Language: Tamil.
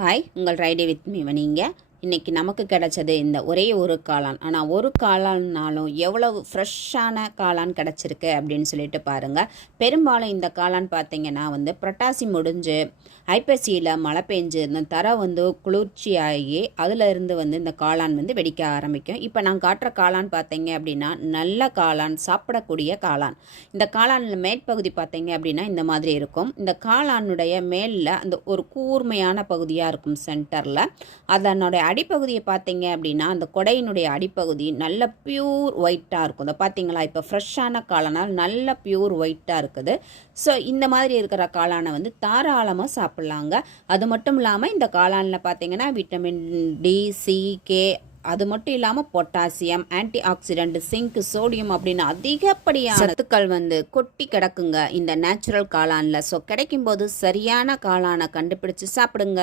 ஹாய், உங்கள் ரைடே வித் மீ வனிங்க. இன்றைக்கி நமக்கு கிடச்சது இந்த ஒரே ஒரு காளான். ஆனால் ஒரு காளான்னாலும் எவ்வளவு ஃப்ரெஷ்ஷான காளான் கிடச்சிருக்கு அப்படின்னு சொல்லிட்டு பாருங்கள். பெரும்பாலும் இந்த காளான் பார்த்திங்கன்னா புரட்டாசி முடிஞ்சு ஐப்பசியில் மழை பெஞ்சு இந்த தரை குளிர்ச்சியாகி அதிலிருந்து இந்த காளான் வெடிக்க ஆரம்பிக்கும். இப்போ நான் காட்டுற காளான் பார்த்தீங்க அப்படின்னா நல்ல காளான், சாப்பிடக்கூடிய காளான். இந்த காளானில் மேற்பகுதி பார்த்தீங்க அப்படின்னா இந்த மாதிரி இருக்கும். இந்த காளானுடைய மேலில் அந்த ஒரு கூர்மையான பகுதியாக இருக்கும் சென்டரில். அதனுடைய அடிப்பகுதியை பார்த்தீங்க அப்படின்னா அந்த கொடையினுடைய அடிப்பகுதி நல்ல பியூர் ஒயிட்டாக இருக்கும். அதை பார்த்தீங்களா, இப்போ ஃப்ரெஷ்ஷான காளானால் நல்ல பியூர் ஒயிட்டாக இருக்குது. ஸோ இந்த மாதிரி இருக்கிற காளானை தாராளமாக சாப்பிட்லாங்க. அது மட்டும் இல்லாமல் இந்த காளானில் பார்த்தீங்கன்னா விட்டமின் டி, சி, கே, அது மட்டும் இல்லாமல் potassium, antioxidant, zinc, sodium அப்படின்னு அதிகப்படியான சத்துக்கள் கொட்டி கிடக்குங்க இந்த நேச்சுரல் காளானில். ஸோ கிடைக்கும்போது சரியான காளானை கண்டுபிடிச்சு சாப்பிடுங்க.